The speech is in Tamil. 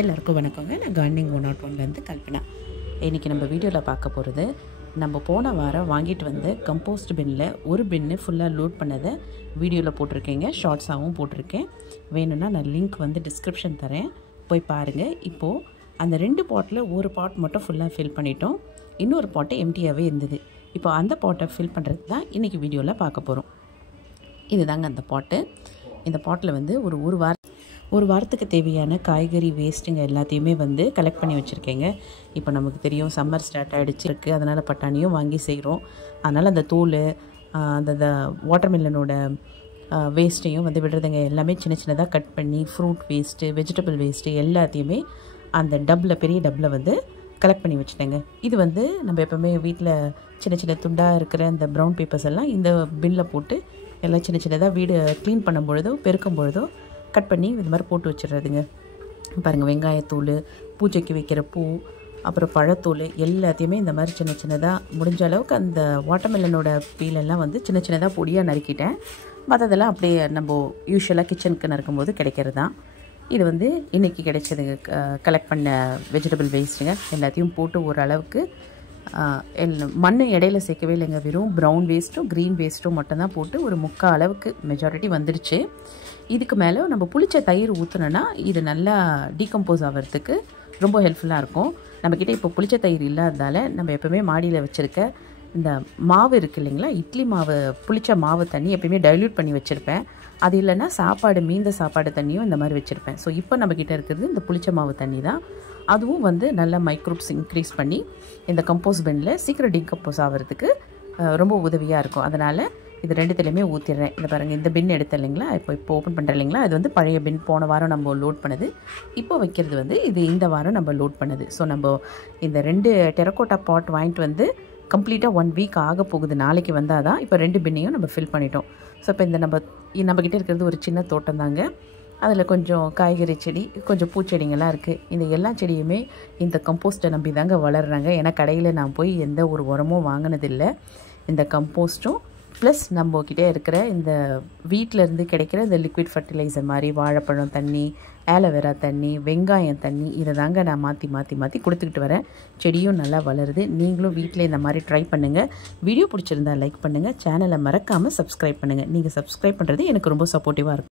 எல்லாருக்கும் வணக்கங்க. நான் கார்டனிங் 101லேருந்து கல்பனா. இன்றைக்கி நம்ம வீடியோவில் பார்க்க போகிறது, நம்ம போன வாரம் வாங்கிட்டு வந்து கம்போஸ்ட் பின்னில் ஒரு பின்னு ஃபுல்லாக லோட் பண்ணதை வீடியோவில் போட்டிருக்கேங்க. ஷார்ட்ஸாகவும் போட்டிருக்கேன். வேணும்னா நான் லிங்க் வந்து டிஸ்கிரிப்ஷன் தரேன், போய் பாருங்கள். இப்போது அந்த 2 பாட்டில் ஒரு பாட் மட்டும் ஃபுல்லாக ஃபில் பண்ணிட்டோம். இன்னொரு பாட்டு எம்டியாகவே இருந்தது. இப்போ அந்த பாட்டை ஃபில் பண்ணுறது தான் இன்றைக்கி வீடியோவில் பார்க்க போகிறோம். இதுதாங்க அந்த பாட்டு. இந்த பாட்டில் வந்து ஒரு வாரத்துக்கு தேவையான காய்கறி வேஸ்ட்டுங்க எல்லாத்தையுமே வந்து கலெக்ட் பண்ணி வச்சுருக்கேங்க. இப்போ நமக்கு தெரியும், சம்மர் ஸ்டார்ட் ஆகிடுச்சு இருக்குது. அதனால் பட்டாணியும் வாங்கி செய்கிறோம். அதனால் அந்த தோல், அந்த வாட்டர்மெலனோட வேஸ்ட்டையும் வந்து விடுறதுங்க. எல்லாமே சின்ன சின்னதாக கட் பண்ணி ஃப்ரூட் வேஸ்ட்டு, வெஜிடபிள் வேஸ்ட்டு எல்லாத்தையுமே அந்த பெரிய டப்பில் வந்து கலெக்ட் பண்ணி வச்சுட்டேங்க. இது வந்து நம்ம எப்போவுமே வீட்டில் சின்ன சின்ன துண்டாக இருக்கிற இந்த ப்ரௌன் பேப்பர்ஸ் எல்லாம் இந்த பின்னில் போட்டு எல்லாம் சின்ன சின்னதாக வீடு க்ளீன் பண்ணும் பொழுதோ பெருக்கும் பொழுதோ கட் பண்ணி இது மாதிரி போட்டு வச்சிடுறதுங்க. பாருங்கள், வெங்காயத்தூள், பூஜைக்கு வைக்கிற பூ, அப்புறம் பழத்தூள் எல்லாத்தையுமே இந்த மாதிரி சின்ன சின்னதாக முடிஞ்ச அளவுக்கு அந்த வாட்டர்மெலனோட பீலெல்லாம் வந்து சின்ன சின்னதாக பொடியாக நறுக்கிட்டேன். மற்றதெல்லாம் அப்படியே நம்ம யூஸ்வலாக கிச்சனுக்கு நறுக்கும்போது கிடைக்கிறது தான். இது வந்து இன்றைக்கி கிடைச்சதுங்க. கலெக்ட் பண்ண வெஜிடபிள் வேஸ்ட்டுங்க எல்லாத்தையும் போட்டு ஓரளவுக்கு மண் இடையில சேர்க்கவே இல்லைங்க. வெறும் ப்ரௌன் வேஸ்ட்டும் க்ரீன் வேஸ்ட்டும் மட்டும்தான் போட்டு ஒரு 3/4 அளவுக்கு மெஜாரிட்டி வந்துடுச்சு. இதுக்கு மேலே நம்ம புளிச்ச தயிர் ஊற்றினோன்னா இது நல்லா டீகம்போஸ் ஆகிறதுக்கு ரொம்ப ஹெல்ப்ஃபுல்லாக இருக்கும். நம்மக்கிட்ட இப்போ புளிச்ச தயிர் இல்லாததால் நம்ம எப்போவுமே மாடியில் வச்சுருக்க இந்த மாவு இருக்குது இல்லைங்களா, இட்லி மாவு, புளிச்ச மாவு தண்ணி எப்பயுமே டைல்யூட் பண்ணி வச்சுருப்பேன். அது இல்லைன்னா மீந்த சாப்பாடு தண்ணியும் இந்த மாதிரி வச்சுருப்பேன். ஸோ இப்போ நம்மக்கிட்ட இருக்கிறது இந்த புளிச்ச மாவு தண்ணி தான். அதுவும் வந்து நல்ல மைக்ரோப்ஸ் இன்க்ரீஸ் பண்ணி இந்த கம்போஸ்ட் பின்னில் சீக்கிரம் டீகம்போஸ் ஆகிறதுக்கு ரொம்ப உதவியாக இருக்கும். அதனால் இது 2த்துலையுமே ஊற்றிடுறேன். இதை பாருங்கள், இந்த பின் எடுத்த இல்லைங்களா, இப்போ ஓப்பன் பண்ணுறேன் இல்லைங்களா, அது வந்து பழைய பின். போன வாரம் நம்ம லோட் பண்ணது. இப்போ வைக்கிறது வந்து இது இந்த வாரம் நம்ம லோட் பண்ணது. ஸோ நம்ம இந்த 2 டெரக்கோட்டா பாட் வாங்கிட்டு வந்து கம்ப்ளீட்டாக 1 வீக் ஆக போகுது. நாளைக்கு வந்தால் தான். இப்போ 2 பின்னையும் நம்ம ஃபில் பண்ணிட்டோம். ஸோ இப்போ இந்த நம்மக்கிட்ட இருக்கிறது ஒரு சின்ன தோட்டம் தாங்க. அதில் கொஞ்சம் காய்கறி செடி, கொஞ்சம் பூச்செடிங்கெல்லாம் இருக்குது. இந்த எல்லா செடியுமே இந்த கம்போஸ்ட்டை நம்பி தாங்க வளர்கிறாங்க. ஏன்னா கடையில் நான் போய் எந்த ஒரு உரமும் வாங்கினதில்லை. இந்த கம்போஸ்ட்டும் ப்ளஸ் நம்மக்கிட்டே இருக்கிற இந்த வீட்டிலேருந்து கிடைக்கிற இந்த லிக்விட் ஃபர்டிலைசர் மாதிரி வாழைப்பழம் தண்ணி, ஆலோவேரா தண்ணி, வெங்காயம் தண்ணி, இதை தாங்க நான் மாற்றி கொடுத்துக்கிட்டு வரேன். செடியும் நல்லா வளருது. நீங்களும் வீட்டில் இந்த மாதிரி ட்ரை பண்ணுங்கள். வீடியோ பிடிச்சிருந்தா லைக் பண்ணுங்கள். சேனலை மறக்காமல் சப்ஸ்கிரைப் பண்ணுங்கள். நீங்கள் சப்ஸ்கிரைப் பண்ணுறது எனக்கு ரொம்ப சப்போர்ட்டிவாக இருக்கும்.